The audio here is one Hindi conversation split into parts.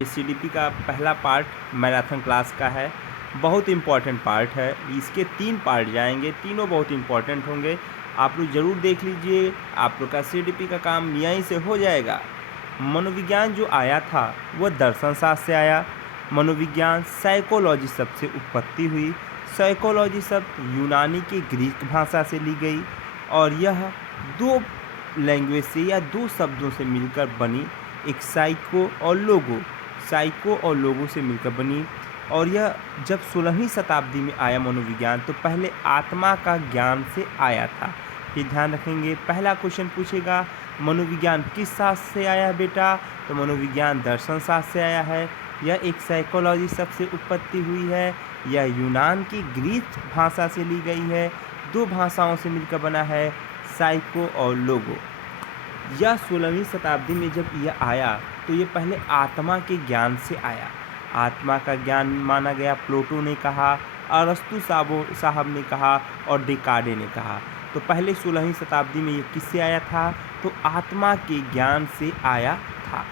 सीडीपी का पहला पार्ट मैराथन क्लास का है। बहुत इम्पॉर्टेंट पार्ट है। इसके 3 पार्ट जाएंगे, तीनों बहुत इम्पॉर्टेंट होंगे। आप लोग ज़रूर देख लीजिए, आप लोग का सीडीपी का काम यहीं से हो जाएगा। मनोविज्ञान जो आया था वह दर्शन शास्त्र से आया। मनोविज्ञान साइकोलॉजी शब्द से उत्पत्ति हुई। साइकोलॉजी शब्द यूनानी के ग्रीक भाषा से ली गई और यह 2 लैंग्वेज से या 2 शब्दों से मिलकर बनी, एक साइको और लोगो से मिलकर बनी। और यह जब 16वीं शताब्दी में आया मनोविज्ञान, तो पहले आत्मा का ज्ञान से आया था। ये ध्यान रखेंगे। पहला क्वेश्चन पूछेगा मनोविज्ञान किस शास्त्र से आया है बेटा, तो मनोविज्ञान दर्शन शास्त्र से आया है। यह एक साइकोलॉजी शब्द से उत्पत्ति हुई है। यह यूनान की ग्रीक भाषा से ली गई है। 2 भाषाओं से मिलकर बना है, साइको और लोगो। यह 16वीं शताब्दी में जब यह आया तो ये पहले आत्मा के ज्ञान से आया। आत्मा का ज्ञान माना गया, प्लेटो ने कहा, अरस्तु साहब ने कहा और डेकार्टे ने कहा। तो पहले 16वीं शताब्दी में ये किससे आया था, तो आत्मा के ज्ञान से आया था।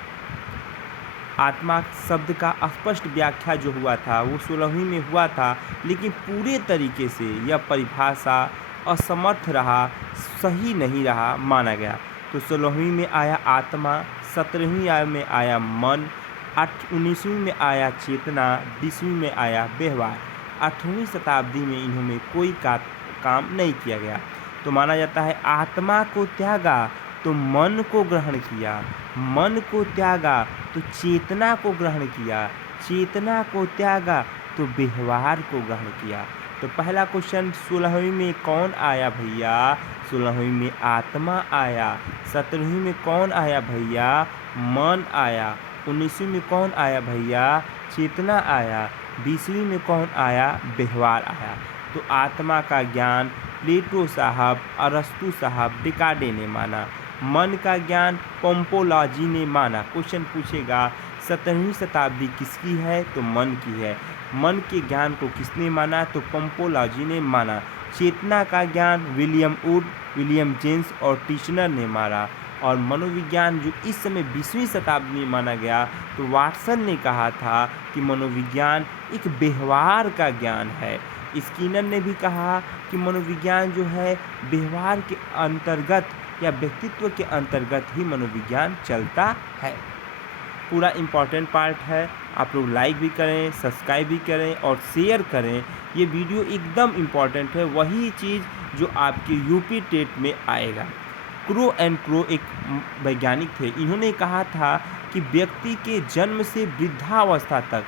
आत्मा शब्द का स्पष्ट व्याख्या जो हुआ था वो 16वीं में हुआ था, लेकिन पूरे तरीके से यह परिभाषा असमर्थ रहा, सही नहीं रहा माना गया। तो 16वीं में आया आत्मा, 17वीं में आया मन, 19वीं में आया चेतना, 20वीं में आया व्यवहार। 8वीं शताब्दी में इन्होंने कोई काम नहीं किया गया। तो माना जाता है आत्मा को त्यागा तो मन को ग्रहण किया, मन को त्यागा तो चेतना को ग्रहण किया, चेतना को त्यागा तो व्यवहार को ग्रहण किया। तो पहला क्वेश्चन 16वीं में कौन आया भैया, 16वीं में आत्मा आया। 17वीं में कौन आया भैया, मन आया। 19वीं में कौन आया भैया, चेतना आया। 20वीं में कौन आया, व्यवहार आया। तो आत्मा का ज्ञान प्लेटो साहब, अरस्तु साहब, डेकार्टे ने माना। मन का ज्ञान पोम्पोलॉजी ने माना। क्वेश्चन पूछेगा 17वीं शताब्दी किसकी है, तो मन की है। मन के ज्ञान को किसने माना, तो पोम्पोलॉजी ने माना। चेतना का ज्ञान विलियम वुड, विलियम जेम्स और टीचनर ने माना। और मनोविज्ञान जो इस समय 20वीं शताब्दी में माना गया, तो वाटसन ने कहा था कि मनोविज्ञान एक व्यवहार का ज्ञान है। स्किनर ने भी कहा कि मनोविज्ञान जो है व्यवहार के अंतर्गत या व्यक्तित्व के अंतर्गत ही मनोविज्ञान चलता है। पूरा इम्पॉर्टेंट पार्ट है। आप लोग लाइक भी करें, सब्सक्राइब भी करें और शेयर करें। ये वीडियो एकदम इम्पॉर्टेंट है, वही चीज़ जो आपके यूपी टेट में आएगा। क्रो एंड क्रो एक वैज्ञानिक थे। इन्होंने कहा था कि व्यक्ति के जन्म से वृद्धावस्था तक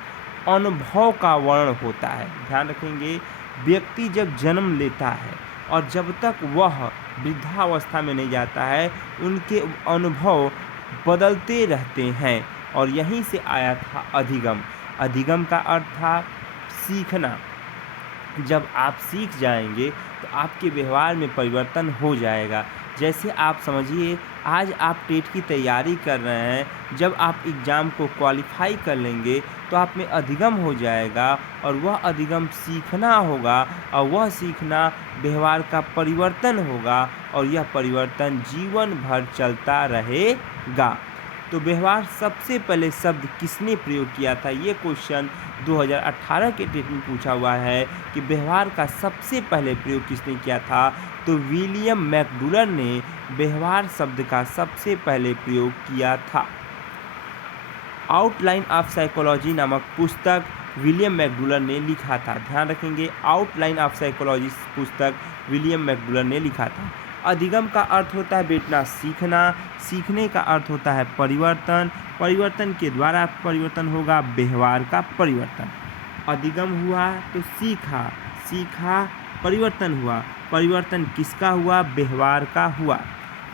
अनुभव का वर्णन होता है। ध्यान रखेंगे, व्यक्ति जब जन्म लेता है और जब तक वह वृद्धावस्था में नहीं जाता है, उनके अनुभव बदलते रहते हैं। और यहीं से आया था अधिगम। अधिगम का अर्थ था सीखना। जब आप सीख जाएंगे तो आपके व्यवहार में परिवर्तन हो जाएगा। जैसे आप समझिए, आज आप टेट की तैयारी कर रहे हैं, जब आप एग्ज़ाम को क्वालिफाई कर लेंगे तो आप में अधिगम हो जाएगा और वह अधिगम सीखना होगा और वह सीखना व्यवहार का परिवर्तन होगा और यह परिवर्तन जीवन भर चलता रहेगा। तो व्यवहार सबसे पहले शब्द किसने प्रयोग किया था, ये क्वेश्चन 2018 के टेट में पूछा हुआ है कि व्यवहार का सबसे पहले प्रयोग किसने किया था, तो विलियम मैकडूलर ने व्यवहार शब्द का सबसे पहले प्रयोग किया था। आउटलाइन ऑफ साइकोलॉजी नामक पुस्तक विलियम मैकडूलर ने लिखा था। ध्यान रखेंगे, आउटलाइन ऑफ साइकोलॉजी पुस्तक विलियम मैकडूलर ने लिखा था। अधिगम का अर्थ होता है बेटा सीखना, सीखने का अर्थ होता है परिवर्तन, परिवर्तन के द्वारा परिवर्तन होगा व्यवहार का परिवर्तन। अधिगम हुआ तो सीखा, सीखा परिवर्तन हुआ, परिवर्तन किसका हुआ, व्यवहार का हुआ।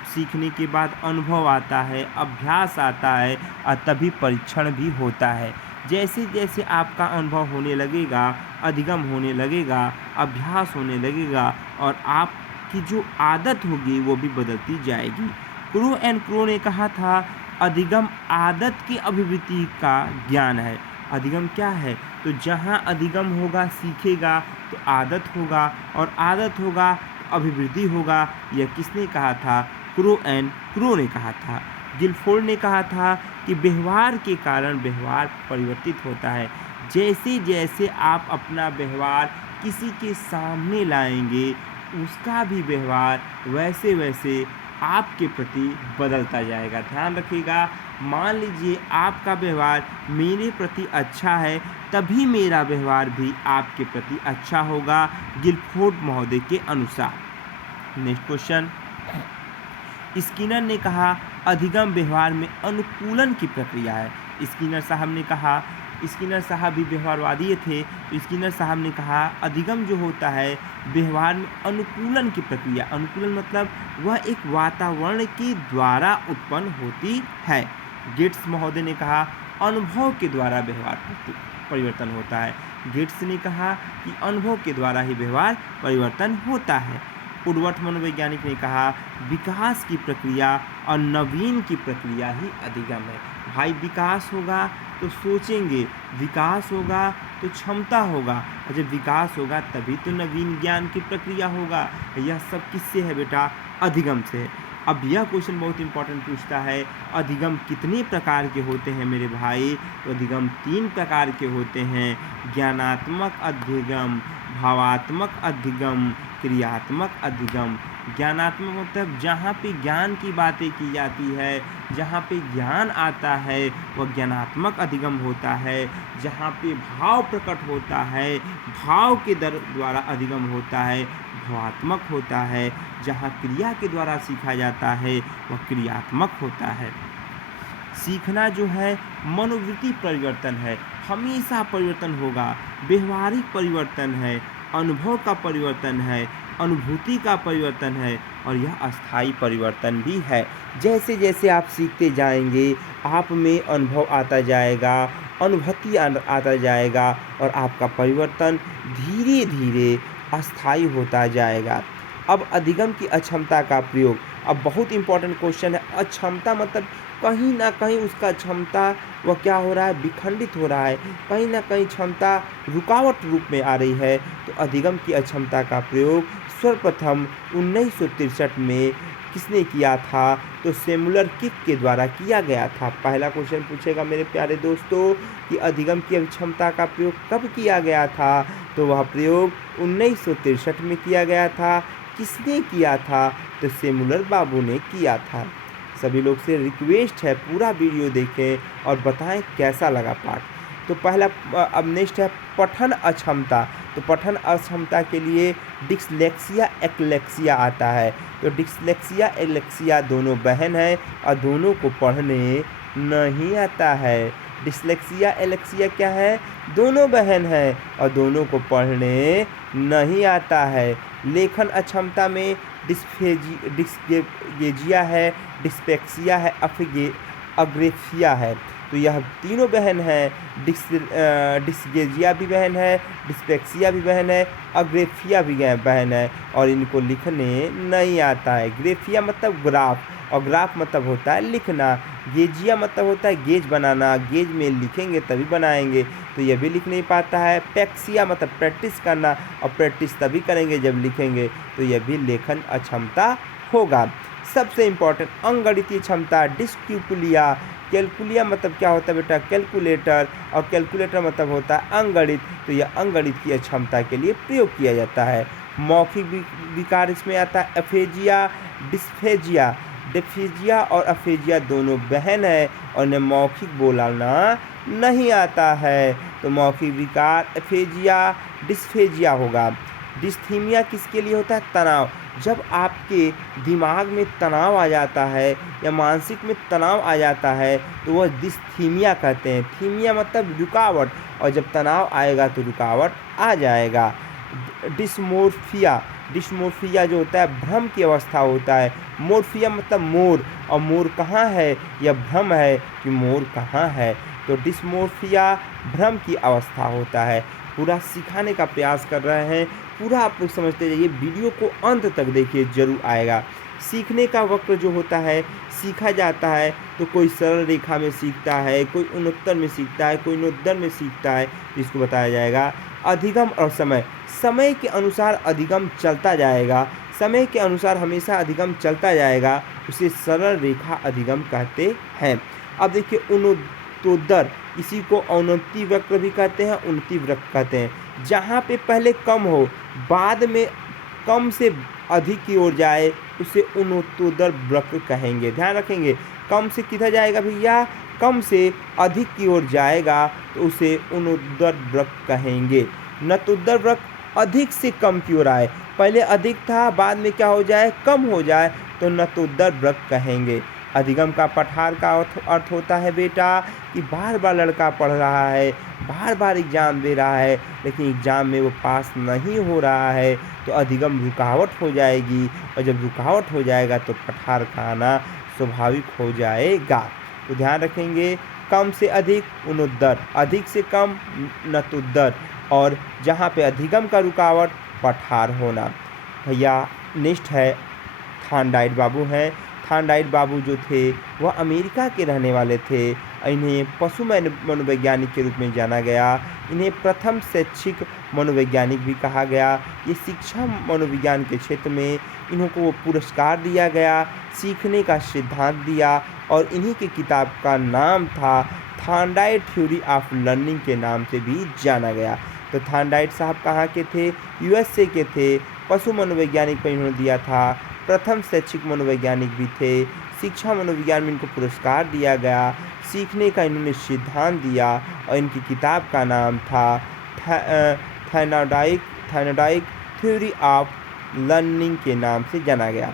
सीखने के बाद अनुभव आता है, अभ्यास आता है और तभी परीक्षण भी होता है। जैसे जैसे आपका अनुभव होने लगेगा, अधिगम होने लगेगा, अभ्यास होने लगेगा और आपकी जो आदत होगी वो भी बदलती जाएगी। क्रो एंड क्रो ने कहा था अधिगम आदत की अभिवृत्ति का ज्ञान है। अधिगम क्या है, तो जहाँ अधिगम होगा सीखेगा तो आदत होगा और आदत होगा तो अभिवृद्धि होगा। यह किसने कहा था, क्रो एंड क्रो ने कहा था। गिलफोर्ड ने कहा था कि व्यवहार के कारण व्यवहार परिवर्तित होता है। जैसे जैसे आप अपना व्यवहार किसी के सामने लाएंगे, उसका भी व्यवहार वैसे वैसे आपके प्रति बदलता जाएगा। ध्यान रखिएगा, मान लीजिए आपका व्यवहार मेरे प्रति अच्छा है, तभी मेरा व्यवहार भी आपके प्रति अच्छा होगा, गिलफोर्ड महोदय के अनुसार। नेक्स्ट क्वेश्चन, स्किनर ने कहा अधिगम व्यवहार में अनुकूलन की प्रक्रिया है। स्किनर साहब भी व्यवहारवादी थे, तो स्किनर साहब ने कहा अधिगम जो होता है व्यवहार में अनुकूलन की प्रक्रिया। अनुकूलन मतलब वह एक वातावरण के द्वारा उत्पन्न होती है। गेट्स महोदय ने कहा अनुभव के द्वारा व्यवहार परिवर्तन होता है। गेट्स ने कहा कि अनुभव के द्वारा ही व्यवहार परिवर्तन होता है। वुडवर्थ मनोवैज्ञानिक ने कहा विकास की प्रक्रिया और नवीन की प्रक्रिया ही अधिगम है। भाई विकास होगा तो सोचेंगे, विकास होगा तो क्षमता होगा, और जब विकास होगा तभी तो नवीन ज्ञान की प्रक्रिया होगा। यह सब किससे है बेटा? अधिगम से है। अब यह क्वेश्चन बहुत इंपॉर्टेंट पूछता है, अधिगम कितने प्रकार के होते हैं मेरे भाई? तो अधिगम 3 प्रकार के होते हैं, ज्ञानात्मक अधिगम, भावात्मक अधिगम, क्रियात्मक अधिगम। ज्ञानात्मक मतलब जहाँ पे ज्ञान की बातें की जाती है, जहाँ पे ज्ञान आता है वह ज्ञानात्मक अधिगम होता है। जहाँ पे भाव प्रकट होता है, भाव के द्वारा अधिगम होता है, भावात्मक होता है। जहाँ क्रिया के द्वारा सीखा जाता है वह क्रियात्मक होता है। सीखना जो है मनोवृत्ति परिवर्तन है, हमेशा परिवर्तन होगा। व्यवहारिक परिवर्तन है, अनुभव का परिवर्तन है, अनुभूति का परिवर्तन है, और यह अस्थायी परिवर्तन भी है। जैसे जैसे आप सीखते जाएंगे आप में अनुभव आता जाएगा, अनुभूति आता जाएगा, और आपका परिवर्तन धीरे धीरे अस्थायी होता जाएगा। अब अधिगम की अक्षमता का प्रयोग, अब बहुत इंपॉर्टेंट क्वेश्चन है। अक्षमता मतलब कहीं ना कहीं उसका क्षमता वह क्या हो रहा है? विखंडित हो रहा है, कहीं ना कहीं क्षमता रुकावट रूप में आ रही है। तो अधिगम की अक्षमता का प्रयोग सर्वप्रथम 1963 में किसने किया था? तो सैमुअल किक के द्वारा किया गया था। पहला क्वेश्चन पूछेगा मेरे प्यारे दोस्तों कि अधिगम की क्षमता का प्रयोग कब किया गया था? तो वह प्रयोग 1963 में किया गया था। किसने किया था? तो सैमुअल बाबू ने किया था। सभी लोग से रिक्वेस्ट है पूरा वीडियो देखें और बताएं कैसा लगा पाठ। तो पहला अब नेक्स्ट है पठन अक्षमता। तो पठन अक्षमता के लिए डिस्लेक्सिया एक्लेक्सिया आता है। तो डिस्लेक्सिया एलेक्सिया दोनों बहन हैं और दोनों को पढ़ने नहीं आता है। डिस्लेक्सिया एलेक्सिया क्या है? दोनों बहन हैं और दोनों को पढ़ने नहीं आता है। लेखन अक्षमता में डिस्गेजिया है, डिस्पेक्सिया है, अग्रेफिया है। तो यह तीनों बहन हैं। डिस्गेजिया भी बहन है, डिस्पेक्सिया भी बहन है, अग्रेफिया भी बहन है, और इनको लिखने नहीं आता है। ग्रेफिया मतलब ग्राफ, और ग्राफ मतलब होता है लिखना। गेजिया मतलब होता है गेज बनाना, गेज में लिखेंगे तभी बनाएंगे, तो यह भी लिख नहीं पाता है। पैक्सिया मतलब प्रैक्टिस करना, और प्रैक्टिस तभी करेंगे जब लिखेंगे, तो यह भी लेखन अक्षमता होगा। सबसे इम्पोर्टेंट अंगगणितीय क्षमता डिस्क्यूपुलिया। कैलकुलिया मतलब क्या होता है बेटा? कैलकुलेटर, और कैलकुलेटर मतलब होता है अंगगणित। तो यह अंगगणित की क्षमता के लिए प्रयोग किया जाता है। मौखिक विकार इसमें आता है एफेजिया, डिस्फेजिया। डिस्फेजिया और अफेजिया दोनों बहन है और इन्हें मौखिक बोलना नहीं आता है। तो मौखिक विकार एफेजिया, डिस्फेजिया होगा। डिस्थीमिया किसके लिए होता है? तनाव। जब आपके दिमाग में तनाव आ जाता है या मानसिक में तनाव आ जाता है तो वह डिस्थीमिया कहते हैं। थीमिया मतलब रुकावट, और जब तनाव आएगा तो रुकावट आ जाएगा। डिस्मोर्फिया, डिस्मोर्फिया जो होता है भ्रम की अवस्था होता है। मोर्फिया मतलब मोर, और मोर कहाँ है? यह भ्रम है कि मोर कहाँ है। तो डिस्मोर्फिया भ्रम की अवस्था होता है। पूरा सिखाने का प्रयास कर रहे हैं, पूरा आप लोग समझते जाइए, वीडियो को अंत तक देखिए, जरूर आएगा। सीखने का वक्र जो होता है, सीखा जाता है तो कोई सरल रेखा में सीखता है, कोई उन्नतर में सीखता है, कोई नोत्तर में सीखता है, तो इसको बताया जाएगा। अधिगम और समय, समय के अनुसार अधिगम चलता जाएगा, समय के अनुसार हमेशा अधिगम चलता जाएगा, उसे सरल रेखा अधिगम कहते हैं। अब देखिए उन्नतोत्तर, इसी को अवनति वक्र भी कहते हैं, उन्नति वक्र कहते हैं। जहाँ पे पहले कम हो, बाद में कम से अधिक की ओर जाए, उसे उन्नतोत्तर वक्र कहेंगे। ध्यान रखेंगे, कम से किधर जाएगा भैया, कम से अधिक की ओर जाएगा तो उसे उन्नतोत्तर वक्र कहेंगे। नतोत्तर वक्र अधिक से कम की ओर आए, पहले अधिक था बाद में क्या हो जाए, कम हो जाए, तो नतोत्तर वक्र कहेंगे। अधिगम का पठार का अर्थ होता है बेटा कि बार बार लड़का पढ़ रहा है, बार बार एग्ज़ाम दे रहा है, लेकिन एग्ज़ाम में वो पास नहीं हो रहा है, तो अधिगम रुकावट हो जाएगी, और जब रुकावट हो जाएगा तो पठार का आना स्वाभाविक हो जाएगा। तो ध्यान रखेंगे, कम से अधिक उन्नतोत्तर, अधिक से कम नतोत्तर, और जहाँ पे अधिगम का रुकावट पठार होना। भैया नेक्स्ट है थॉर्नडाइक बाबू हैं। थॉर्नडाइक बाबू जो थे वह अमेरिका के रहने वाले थे। इन्हें पशु मनोवैज्ञानिक के रूप में जाना गया। इन्हें प्रथम शैक्षिक मनोवैज्ञानिक भी कहा गया। ये शिक्षा मनोविज्ञान के क्षेत्र में इन्हों को पुरस्कार दिया गया, सीखने का सिद्धांत दिया, और इन्हीं की किताब का नाम था थॉर्नडाइक थ्योरी ऑफ लर्निंग के नाम से भी जाना गया। तो थॉर्नडाइक साहब कहाँ के थे, यूएसए के थे। पशु मनोवैज्ञानिक पर इन्होंने दिया था, प्रथम शैक्षिक मनोवैज्ञानिक भी थे। शिक्षा मनोविज्ञान में इनको पुरस्कार दिया गया, सीखने का इन्होंने सिद्धांत दिया, और इनकी किताब का नाम था थॉर्नडाइक थ्योरी ऑफ लर्निंग के नाम से जाना गया।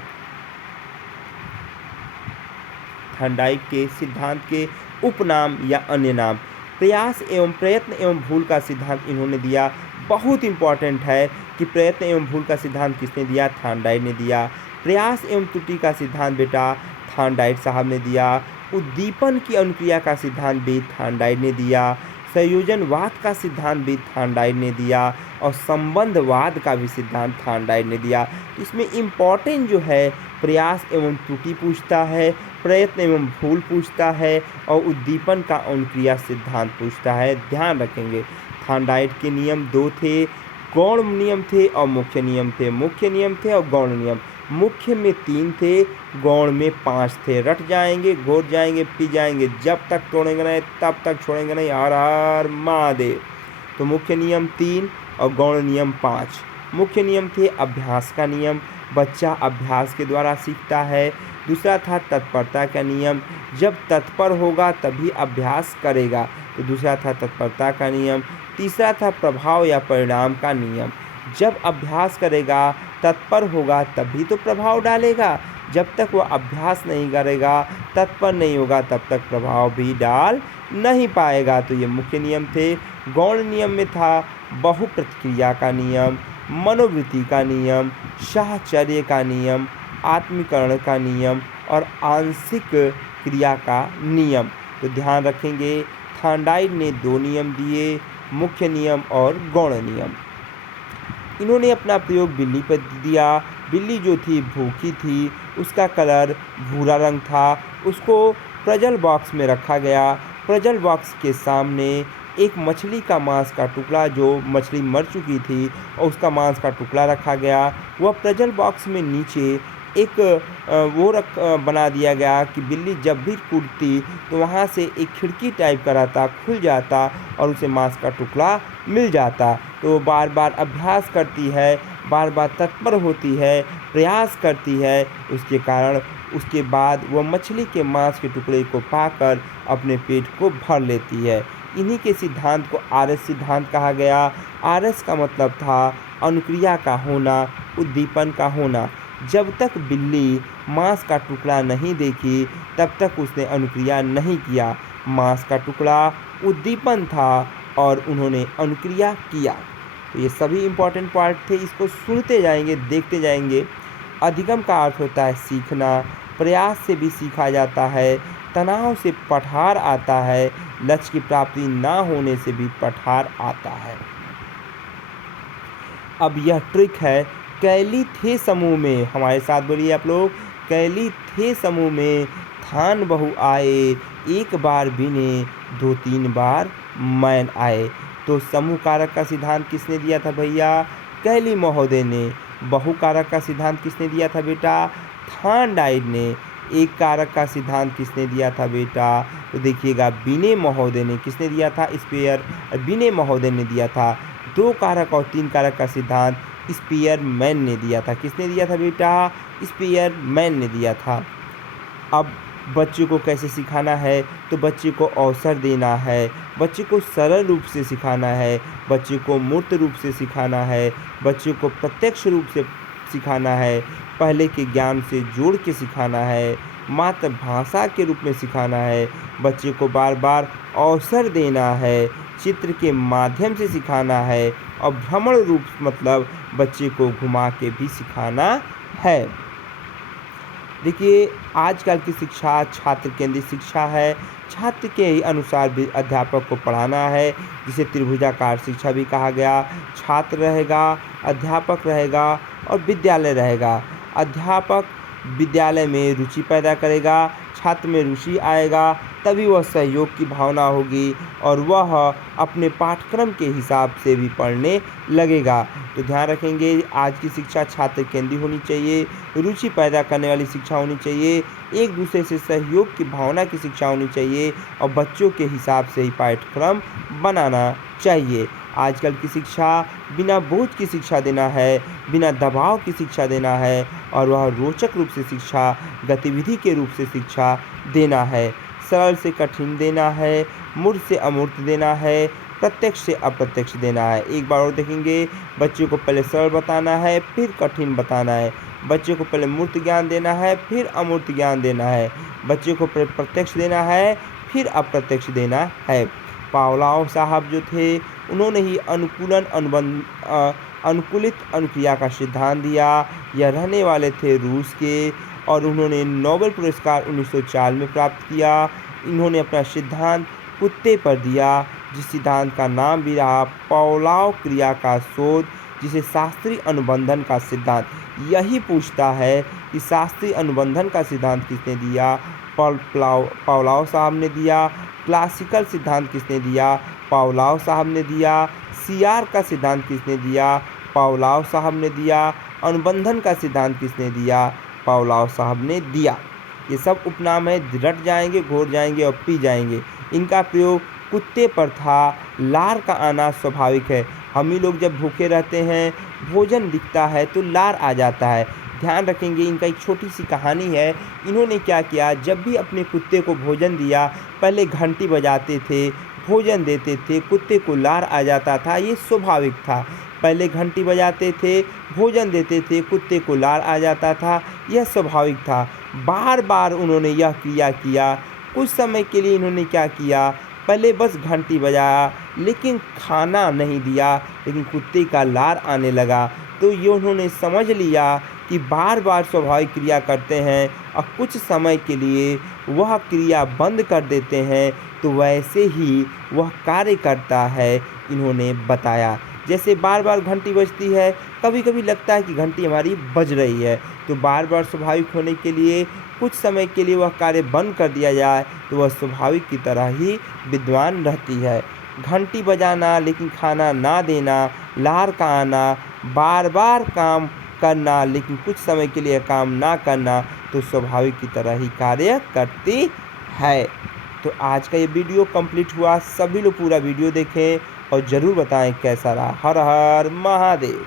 थॉर्नडाइक के सिद्धांत के उपनाम या अन्य नाम, प्रयास एवं प्रयत्न एवं भूल का सिद्धांत इन्होंने दिया। बहुत इंपॉर्टेंट है कि प्रयत्न एवं भूल का सिद्धांत किसने दिया, थॉर्नडाइक ने दिया। प्रयास एवं त्रुटि का सिद्धांत बेटा थॉर्नडाइक साहब ने दिया। उद्दीपन की अनुक्रिया का सिद्धांत भी थॉर्नडाइक ने दिया। संयोजनवाद का सिद्धांत भी थॉर्नडाइक ने दिया, और संबंधवाद का भी सिद्धांत थॉर्नडाइक ने दिया। इसमें इम्पॉर्टेंट जो है, प्रयास एवं त्रुटि पूछता है, प्रयत्न एवं भूल पूछता है, और उद्दीपन का अनुक्रिया सिद्धांत पूछता है। ध्यान रखेंगे, थॉर्नडाइक के नियम 2 थे, गौण नियम थे और मुख्य नियम थे। मुख्य नियम थे और गौण नियम, मुख्य में 3 थे, गौण में 5 थे। रट जाएंगे, घोट जाएंगे, पी जाएंगे, जब तक तोड़ेंगे नहीं तब तक छोड़ेंगे नहीं। हर हर महादेव। तो मुख्य नियम 3 और गौण नियम 5। मुख्य नियम थे अभ्यास का नियम, बच्चा अभ्यास के द्वारा सीखता है। दूसरा था तत्परता का नियम, जब तत्पर होगा तभी अभ्यास करेगा, तो दूसरा था तत्परता का नियम। तीसरा था प्रभाव या परिणाम का नियम, जब अभ्यास करेगा, तत्पर होगा तभी तो प्रभाव डालेगा। जब तक वह अभ्यास नहीं करेगा, तत्पर नहीं होगा, तब तक प्रभाव भी डाल नहीं पाएगा। तो ये मुख्य नियम थे। गौण नियम में था बहुप्रतिक्रिया का नियम, मनोवृत्ति का नियम, साहचर्य का नियम, आत्मीकरण का नियम और आंशिक क्रिया का नियम। तो ध्यान रखेंगे, थॉर्नडाइक ने 2 नियम दिए, मुख्य नियम और गौण नियम। इन्होंने अपना प्रयोग बिल्ली पर दिया। बिल्ली जो थी भूखी थी, उसका कलर भूरा रंग था। उसको प्रजल बॉक्स में रखा गया। प्रजल बॉक्स के सामने एक मछली का मांस का टुकड़ा, जो मछली मर चुकी थी, और उसका मांस का टुकड़ा रखा गया। वह प्रजल बॉक्स में नीचे एक बना दिया गया कि बिल्ली जब भी कूदती तो वहाँ से एक खिड़की टाइप का रहता, खुल जाता और उसे मांस का टुकड़ा मिल जाता। तो वो बार बार अभ्यास करती है, बार बार तत्पर होती है, प्रयास करती है, उसके कारण उसके बाद वह मछली के मांस के टुकड़े को पाकर अपने पेट को भर लेती है। इन्हीं के सिद्धांत को आरएस सिद्धांत कहा गया। आरएस का मतलब था अनुक्रिया का होना, उद्दीपन का होना। जब तक बिल्ली मांस का टुकड़ा नहीं देखी तब तक उसने अनुक्रिया नहीं किया। मांस का टुकड़ा उद्दीपन था और उन्होंने अनुक्रिया किया। तो ये सभी इम्पॉर्टेंट पार्ट थे, इसको सुनते जाएंगे, देखते जाएंगे। अधिगम का अर्थ होता है सीखना, प्रयास से भी सीखा जाता है, तनाव से पठार आता है, लक्ष्य की प्राप्ति ना होने से भी पठार आता है। अब यह ट्रिक है, कैली थे समूह में, हमारे साथ बोलिए आप लोग, कैली थे समूह में, थान बहु आए, एक बार बिने 2-3 बार मैन आए। तो समूह कारक का सिद्धांत किसने दिया था भैया? कैली महोदय ने। बहुकारक का सिद्धांत किसने दिया था बेटा? थॉर्नडाइक ने। एक कारक का सिद्धांत किसने दिया था बेटा? तो देखिएगा बिने महोदय ने। किसने दिया था? स्पेयर बिने महोदय ने दिया था। दो कारक और तीन कारक का सिद्धांत स्पीयरमैन ने दिया था। किसने दिया था बेटा? स्पीयरमैन ने दिया था। अब बच्चे को कैसे सिखाना है? तो बच्चे को अवसर देना है, बच्चे को सरल रूप से सिखाना है, बच्चे को मूर्त रूप से सिखाना है, बच्चे को प्रत्यक्ष रूप से सिखाना है, पहले के ज्ञान से जोड़ के सिखाना है, मातृभाषा के रूप में सिखाना है, बच्चे को बार बार अवसर देना है, चित्र के माध्यम से सिखाना है और भ्रमण रूप मतलब बच्चे को घुमा के भी सिखाना है। देखिए आजकल की शिक्षा छात्र केंद्रित शिक्षा है। छात्र के ही अनुसार भी अध्यापक को पढ़ाना है, जिसे त्रिभुजाकार शिक्षा भी कहा गया। छात्र रहेगा, अध्यापक रहेगा और विद्यालय रहेगा। अध्यापक विद्यालय में रुचि पैदा करेगा, छात्र में रुचि आएगा, तभी वह सहयोग की भावना होगी और वह अपने पाठ्यक्रम के हिसाब से भी पढ़ने लगेगा। तो ध्यान रखेंगे आज की शिक्षा छात्र केंद्रित होनी चाहिए, रुचि पैदा करने वाली शिक्षा होनी चाहिए, एक दूसरे से सहयोग की भावना की शिक्षा होनी चाहिए और बच्चों के हिसाब से ही पाठ्यक्रम बनाना चाहिए। आजकल की शिक्षा बिना बोझ की शिक्षा देना है, बिना दबाव की शिक्षा देना है और वह रोचक रूप से शिक्षा, गतिविधि के रूप से शिक्षा देना है। सरल से कठिन देना है, मूर्त से अमूर्त देना है, प्रत्यक्ष से अप्रत्यक्ष देना है। एक बार और देखेंगे, बच्चे को पहले सरल बताना है, फिर कठिन बताना है। बच्चे को पहले मूर्त ज्ञान देना है, फिर अमूर्त ज्ञान देना है। बच्चे को पहले प्रत्यक्ष देना है, फिर अप्रत्यक्ष देना है। पावलोव साहब जो थे उन्होंने ही अनुकूलित अनुक्रिया का सिद्धांत दिया। यह रहने वाले थे रूस के और उन्होंने नोबेल पुरस्कार 1904 में प्राप्त किया। इन्होंने अपना सिद्धांत कुत्ते पर दिया, जिस सिद्धांत का नाम भी रहा पावलोव क्रिया का शोध, जिसे शास्त्रीय अनुबंधन का सिद्धांत। यही पूछता है कि शास्त्रीय अनुबंधन का सिद्धांत किसने दिया? पावलोव साहब ने दिया। क्लासिकल सिद्धांत किसने दिया? पावलोव साहब ने दिया। सीआर का सिद्धांत किसने दिया? पावलोव साहब ने दिया। अनुबंधन का सिद्धांत किसने दिया? पावलोव साहब ने दिया। ये सब उपनाम है, रट जाएंगे, घोर जाएंगे और पी जाएंगे। इनका प्रयोग कुत्ते पर था। लार का आना स्वाभाविक है। हम ही लोग जब भूखे रहते हैं, भोजन दिखता है तो लार आ जाता है। ध्यान रखेंगे, इनका एक छोटी सी कहानी है। इन्होंने क्या किया, जब भी अपने कुत्ते को भोजन दिया, पहले घंटी बजाते थे, भोजन देते थे, कुत्ते को लार आ जाता था, ये स्वाभाविक था। पहले घंटी बजाते थे, भोजन देते थे, कुत्ते को लार आ जाता था, यह स्वाभाविक था। बार बार उन्होंने यह क्रिया किया। कुछ समय के लिए इन्होंने क्या किया, पहले बस घंटी बजाया लेकिन खाना नहीं दिया, लेकिन कुत्ते का लार आने लगा। तो ये उन्होंने समझ लिया कि बार बार स्वाभाविक क्रिया करते हैं और कुछ समय के लिए वह क्रिया बंद कर देते हैं तो वैसे ही वह कार्य करता है। इन्होंने बताया जैसे बार बार घंटी बजती है, कभी कभी लगता है कि घंटी हमारी बज रही है, तो बार बार स्वाभाविक होने के लिए कुछ समय के लिए वह कार्य बंद कर दिया जाए तो वह स्वाभाविक की तरह ही विद्वान रहती है। घंटी बजाना लेकिन खाना ना देना, लार का आना, बार बार काम करना लेकिन कुछ समय के लिए काम ना करना, तो स्वाभाविक की तरह ही कार्य करती है। तो आज का ये वीडियो कंप्लीट हुआ। सभी लोग पूरा वीडियो देखें और ज़रूर बताएं कैसा रहा। हर हर महादेव।